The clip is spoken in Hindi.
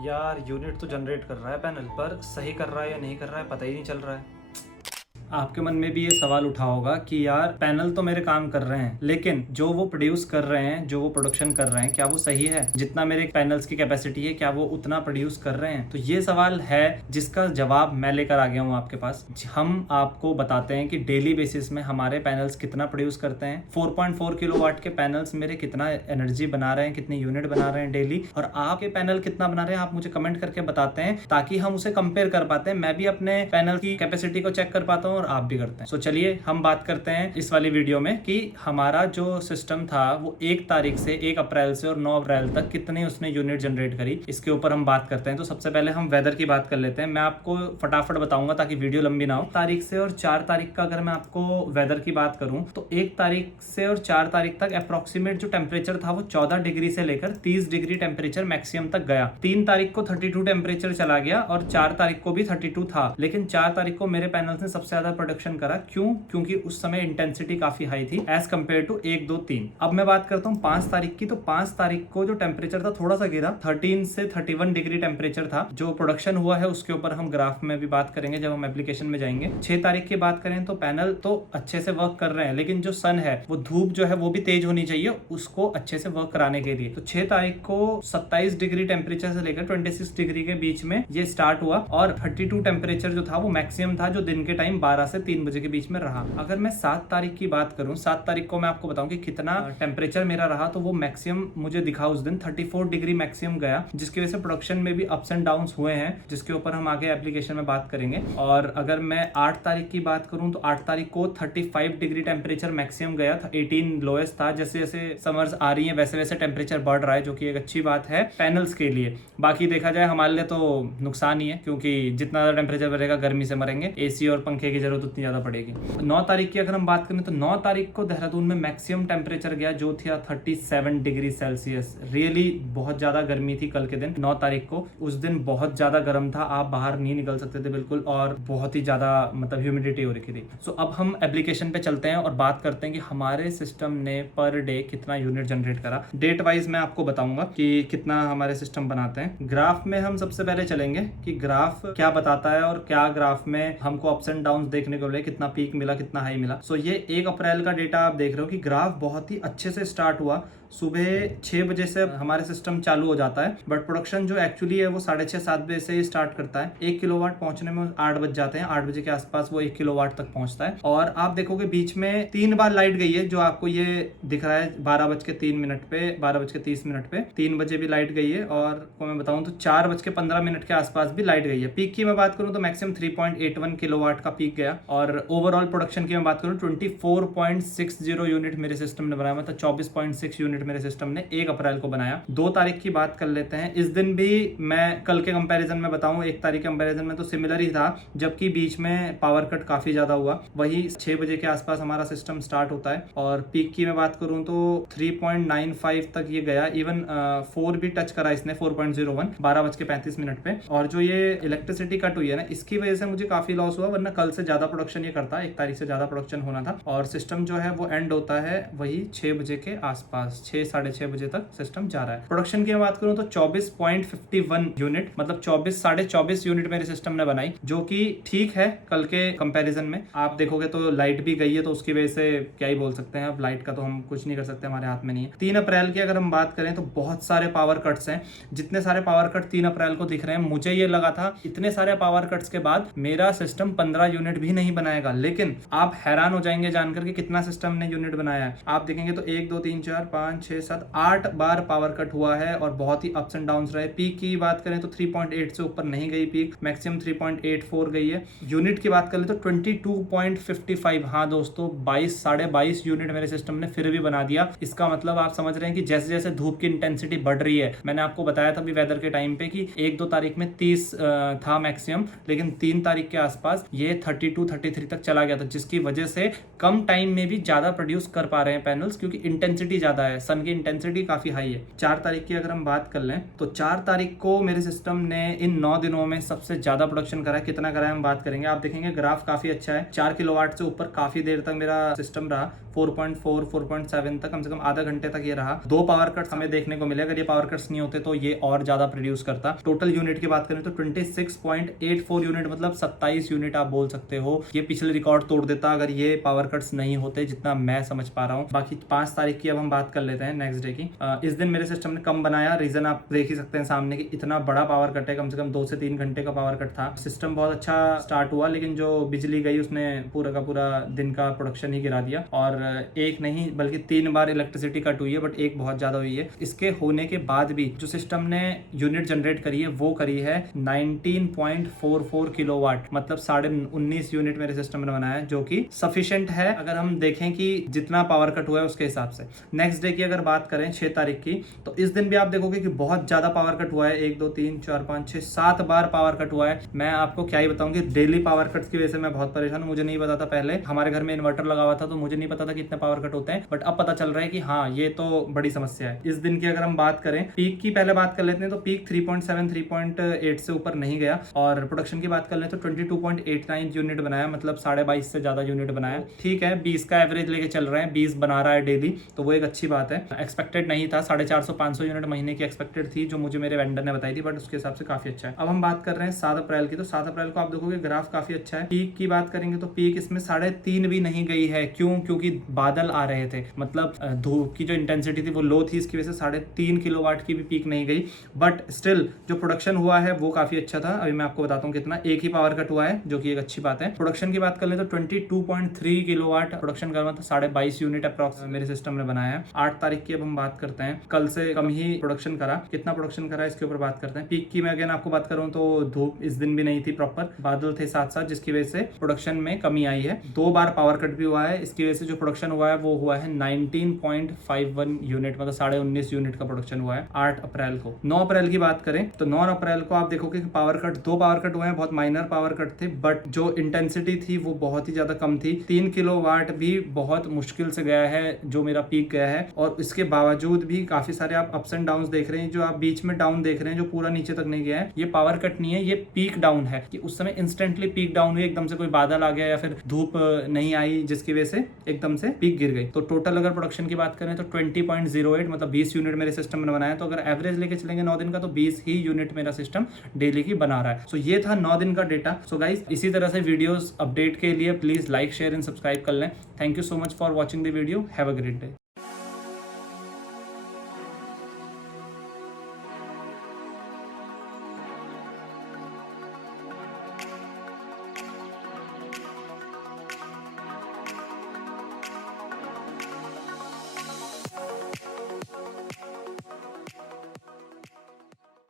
यार यूनिट तो जनरेट कर रहा है पैनल, पर सही कर रहा है या नहीं कर रहा है पता ही नहीं चल रहा है। आपके मन में भी ये सवाल उठा होगा कि यार पैनल तो मेरे काम कर रहे हैं, लेकिन जो वो प्रोड्यूस कर रहे हैं, जो वो प्रोडक्शन कर रहे हैं, क्या वो सही है? जितना मेरे पैनल्स की कैपेसिटी है, क्या वो उतना प्रोड्यूस कर रहे हैं? तो ये सवाल है जिसका जवाब मैं लेकर आ गया हूँ आपके पास। हम आपको बताते हैं कि डेली बेसिस में हमारे पैनल्स कितना प्रोड्यूस करते हैं। 4.4 किलोवाट के पैनल्स मेरे कितना एनर्जी बना रहे हैं, कितनी यूनिट बना रहे हैं डेली, और आपके पैनल कितना बना रहे हैं आप मुझे कमेंट करके बताते हैं, ताकि हम उसे कंपेयर कर पाते हैं। मैं भी अपने पैनल की कैपेसिटी को चेक कर पाता हूँ और आप भी करते हैं। सो चलिए हम बात करते हैं इस वाली वीडियो में कि हमारा जो सिस्टम था वो 1 तारीख से 1 अप्रैल से और 9 अप्रैल तक कितनी उसने यूनिट जनरेट करी, इसके ऊपर हम बात करते हैं। तो सबसे पहले हम वेदर की बात कर लेते हैं। मैं आपको फटाफट बताऊंगा ताकि वीडियो लंबी ना हो। तारीख से और 4 तारीख का अगर मैं आपको वेदर की बात करूं तो 1 तारीख से और 4 तारीख तक अप्रोक्सीमेट जो टेम्परेचर था वो 14 डिग्री से लेकर 30 डिग्री टेम्परेचर मैक्सिमम तक गया। 3 तारीख को 32 टेम्परेचर चला गया और 4 तारीख को भी 32 था, लेकिन 4 तारीख को मेरे पैनल्स ने सबसे ज्यादा प्रोडक्शन करा। क्यों? क्योंकि उस समय इंटेंसिटी काफी हाई थी एज कंपेयर टू 1, 2, 3। अब मैं बात करता हूँ 5 तारीख की। तो 5 तारीख को जो टेम्परेचर था थोड़ा सा गिरा, 13 से 31 डिग्री टेम्परेचर था। जो प्रोडक्शन हुआ है उसके ऊपर हम ग्राफ में भी बात करेंगे जब हम एप्लीकेशन में जाएंगे। 6 तारीख की बात करें तो पैनल तो अच्छे से वर्क कर रहे हैं, लेकिन जो सन है वो धूप जो है वो भी तेज होनी चाहिए उसको अच्छे से वर्क कराने के लिए। तो 6 तारीख को 27 डिग्री टेम्परेचर से लेकर 26 डिग्री के बीच में ये स्टार्ट हुआ और 32 टेम्परेचर जो था वो मैक्सिमम था, जो दिन के टाइम 12 से 3 बजे के बीच में रहा। अगर मैं 7 तारीख की बात करूं, 7 तारीख को मैं आपको बताऊं कि कितना टेम्परेचर मेरा रहा, तो वो मैक्सिमम मुझे दिखा उस दिन 34 डिग्री मैक्सिमम गया, जिसकी वजह से प्रोडक्शन में भी अप्स एंड डाउन्स हुए हैं, जिसके ऊपर हम आगे एप्लीकेशन में बात करेंगे। और अगर मैं 8 तारीख की बात करूं तो 8 तारीख को 35 डिग्री टेम्परेचर मैक्सिमम गया था, 18 लोएस्ट था। जैसे जैसे समर्स आ रही है वैसे वैसे टेम्परेचर बढ़ रहा है, जो कि एक अच्छी बात है पैनल्स के लिए। बाकी देखा जाए हमारे लिए तो नुकसान ही है, क्योंकि जितना ज्यादा टेम्परेचर बढ़ेगा गर्मी से मरेंगे, एसी और पंखे की जरूरत उतनी ज्यादा पड़ेगी। 9 तारीख की अगर हम बात करें तो 9 तारीख को देहरादून में मैक्सिमम टेम्परेचर गया जो था 37 डिग्री सेल्सियस। रियली बहुत ज्यादा गर्मी थी कल के दिन 9 तारीख को। उस दिन बहुत ज्यादा गर्म था, आप बाहर नहीं निकल सकते थे बिल्कुल, और बहुत ही ज्यादा मतलब ह्यूमिडिटी हो रखी थी। सो अब हम एप्लीकेशन पे चलते हैं और बात करते हैं कि हमारे सिस्टम ने पर डे कितना यूनिट जनरेट करा। डेट वाइज मैं आपको बताऊंगा कि कितना हमारे सिस्टम बनाते हैं। ग्राफ में हम सबसे पहले चलेंगे कि ग्राफ क्या बताता है और क्या ग्राफ में हमको अप्स एंड डाउन देखने को मिले, कितना पीक मिला, कितना हाई मिला। सो ये 1 अप्रैल का डेटा आप देख रहे हो कि ग्राफ बहुत ही अच्छे से स्टार्ट हुआ। सुबह 6 बजे से हमारे सिस्टम चालू हो जाता है, बट प्रोडक्शन जो एक्चुअली है वो 6:30 7 बजे से ही स्टार्ट करता है। 1 किलोवाट पहुंचने में 8 बज जाते हैं, 8 बजे के आसपास वो 1 किलोवाट तक पहुंचता है। और आप देखोगे बीच में 3 बार लाइट गई है, जो आपको ये दिख रहा है 12:03 पे, 12:30 पे 3 बजे भी लाइट गई है। और को मैं बताऊं तो 4:15 के आसपास भी लाइट गई है। पीक की मैं बात करूं तो मैक्सिमम 3.81 किलोवाट का पीक गया। और ओवरऑल प्रोडक्शन की मैं बात करूं 24.60 यूनिट मेरे सिस्टम ने बनाया, मतलब 24.6 यूनिट मेरे सिस्टम ने 1 अप्रैल को बनाया। 2 तारीख की बात कर लेते हैं। इस दिन भी मैं कल के कंपैरिजन में बताऊं, 1 तारीख के कंपैरिजन में तो सिमिलर ही था, जबकि बीच में पावर कट काफी ज्यादा हुआ। वही 6 बजे के आसपास हमारा सिस्टम स्टार्ट होता है। और पीक की मैं बात करूं तो 3.95 तक ये गया, इवन 4 भी टच करा इसने, 4.01 12:35 पे। और जो ये इलेक्ट्रिसिटी कट हुई है ना, इसकी वजह से मुझे काफी लॉस हुआ, वरना कल से ज्यादा प्रोडक्शन ये करता, 1 तारीख से ज्यादा प्रोडक्शन होना था। और सिस्टम जो है वो एंड होता है वही 6 बजे के आसपास, 6 साढ़े 6 बजे तक सिस्टम जा रहा है। प्रोडक्शन की बात करूं तो 24.51 यूनिट, मतलब 24 यूनिट मेरे सिस्टम ने बनाई, जो कि ठीक है कल के कंपैरिजन में। आप देखोगे तो लाइट भी गई है, तो उसकी वजह से क्या ही बोल सकते हैं, अब लाइट का तो हम कुछ नहीं कर सकते, हमारे हाथ में नहीं है। 3 अप्रैल की अगर हम बात करें तो बहुत सारे पावर कट्स हैं। जितने सारे पावर कट 3 अप्रैल को दिख रहे हैं, मुझे ये लगा था इतने सारे पावर कट्स के बाद मेरा सिस्टम 15 यूनिट भी नहीं बनाएगा, लेकिन आप हैरान हो जाएंगे जानकर कि कितना सिस्टम ने यूनिट बनाया है। आप देखेंगे तो 1 2 3 4 5 6 7 8 बार पावर कट हुआ है और बहुत ही अप्स एंड डाउन्स रहे। पीक की बात करें तो 3.8 से ऊपर नहीं गई पीक, मैक्सिमम 3.84 गई है। यूनिट की बात करें तो 22.55, हाँ दोस्तों 22 यूनिट मेरे सिस्टम ने फिर भी बना दिया। इसका मतलब आप समझ रहे हैं कि जैसे जैसे धूप की इंटेंसिटी बढ़ रही है, मैंने आपको बताया था भी वेदर के टाइम पे कि 1-2 तारीख में 30 था मैक्सिमम, लेकिन 3 तारीख के आसपास ये 32-33 तक चला गया था, जिसकी वजह से कम टाइम में भी ज्यादा प्रोड्यूस कर पा रहे हैं पैनल्स, क्योंकि इंटेंसिटी ज्यादा है। सन की इंटेंसिटी काफी हाई है। 4 तारीख की अगर हम बात कर लें तो 4 तारीख को मेरे सिस्टम ने इन 9 दिनों में सबसे ज्यादा प्रोडक्शन करा है। कितना करा है हम बात करेंगे, आप देखेंगे ग्राफ काफी अच्छा है। 4 किलोवाट से ऊपर काफी देर तक मेरा सिस्टम रहा, 4.4 4.7 तक, कम से कम आधा घंटे तक ये रहा। 2 पावर कट्स हमें देखने को मिले, अगर ये पावर कट्स नहीं होते तो ये और ज्यादा प्रोड्यूस करता। टोटल यूनिट की बात करें तो 26.84 यूनिट, मतलब 27 यूनिट आप बोल सकते हो। ये पिछले रिकॉर्ड तोड़ देता अगर ये पावर कट्स नहीं होते, जितना मैं समझ पा रहा हूँ। बाकी 5 तारीख की अब हम बात कर लेते हैं, नेक्स्ट डे की। इस दिन मेरे सिस्टम ने कम बनाया, रीजन आप देख ही सकते हैं सामने की, इतना बड़ा पावर कट है, कम से कम 2 से 3 घंटे का पावर कट था। सिस्टम बहुत अच्छा स्टार्ट हुआ, लेकिन जो बिजली गई उसने पूरा का पूरा दिन का प्रोडक्शन ही गिरा दिया। और एक नहीं बल्कि 3 बार इलेक्ट्रिसिटी कट हुई है, बट एक बहुत ज्यादा हुई है। इसके होने के बाद भी जो सिस्टम ने यूनिट जनरेट करी है वो करी है 19.44 किलोवाट, मतलब 19.5 यूनिट मेरे सिस्टम ने बनाया है, जो कि सफिशिएंट है अगर हम देखें कि जितना पावर कट हुआ है उसके हिसाब से। नेक्स्ट डे की अगर बात करें 6 तारीख की, तो इस दिन भी आप देखोगे कि बहुत ज्यादा पावर कट हुआ है। 1 2 3 4 5 6 7 बार पावर कट हुआ है। मैं आपको क्या ही बताऊं कि डेली पावर कट की वजह से मैं बहुत परेशान हूं। मुझे नहीं पता था, पहले हमारे घर में इन्वर्टर लगा हुआ था तो मुझे नहीं पता था कि इतने पावर कट होते हैं, बट अब पता चल रहा है कि हाँ ये तो बड़ी समस्या है। इस दिन की अगर हम बात करें, पीक की पहले बात कर लेते हैं, तो पीक 3.7 3.8 से ऊपर नहीं गया। और प्रोडक्शन की बात कर ले तो 22.89 यूनिट बनाया, मतलब 22.5 से ज्यादा यूनिट बनाया। ठीक है, 20 का एवरेज लेके चल रहे हैं, 20 बना रहा है डेली, तो वो एक अच्छी बात है। एक्सपेक्टेड नहीं था, 450-500 यूनिट महीने की एक्सपेक्टेड थी, जो मुझे मेरे वेंडर ने बताई थी, बट उसके हिसाब से काफी अच्छा है। अब हम बात कर रहे हैं 7 अप्रैल की, तो 7 अप्रैल को आप देखोगे ग्राफ काफी अच्छा है। पीक की बात करेंगे तो पीक इसमें 3.5 भी नहीं गई है। क्यों? क्योंकि बादल आ रहे थे, मतलब धूप की जो इंटेंसिटी थी वो लो थी, इसकी वजह से 3.5 किलोवाट की भी पीक नहीं गई। बट स्टिल जो प्रोडक्शन हुआ है वो काफी अच्छा था। अभी मैं आपको बताता हूँ कितना। एक ही पावर कट हुआ है, जो कि एक अच्छी बात है। प्रोडक्शन की बात कर ले तो 22.3 किलोवाट प्रोडक्शन करना था, 22.5 यूनिट अप्रॉक्स मेरे सिस्टम ने बनाया है। 8 तारीख की अब हम बात करते हैं, कल से कम ही प्रोडक्शन करा। कितना प्रोडक्शन करा इसके ऊपर बात करते हैं। पीक की मैं अगेन आपको बात करूं तो धूप इस दिन भी नहीं थी प्रॉपर, बादल थे साथ साथ, जिसकी वजह से प्रोडक्शन में कमी आई है। 2 बार पावर कट भी हुआ है, इसकी वजह से जो प्रोडक्शन हुआ है वो हुआ है 19.51 यूनिट, मतलब 19.5 यूनिट का प्रोडक्शन हुआ है 8 अप्रैल को। 9 अप्रैल की बात करें तो 9 अप्रैल को आप देखोगे कि पावर कट 2 पावर कट हुए हैं, बहुत माइनर पावर कट थे, बट जो इंटेंसिटी थी वो बहुत ही ज्यादा कम थी। 3 किलोवाट भी बहुत मुश्किल से गया है जो मेरा पीक गया है, और इसके बावजूद भी काफी सारे आप अप्स एंड डाउन देख रहे हैं। जो आप बीच में डाउन देख रहे हैं, जो पूरा नीचे तक नहीं गया है, ये पावर कट नहीं है, ये पीक डाउन है, कि उस समय इंस्टेंटली पीक डाउन हुई, एकदम से कोई बादल आ गया या फिर धूप नहीं आई, जिसकी वजह से एकदम से पीक गिर गई। तो टोटल अगर प्रोडक्शन की बात करें तो 20.08, मतलब 20 यूनिट मेरे सिस्टम ने बनाया। तो अगर एवरेज लेके चलेंगे 9 दिन का, तो 20 ही यूनिट मेरा सिस्टम डेली की बना रहा है। सो ये था 9 दिन का डेटा। सो गाइस, इसी तरह से वीडियोस अपडेट के लिए please like share and subscribe कर लें। Thank you so much for watching the video. Have a great day.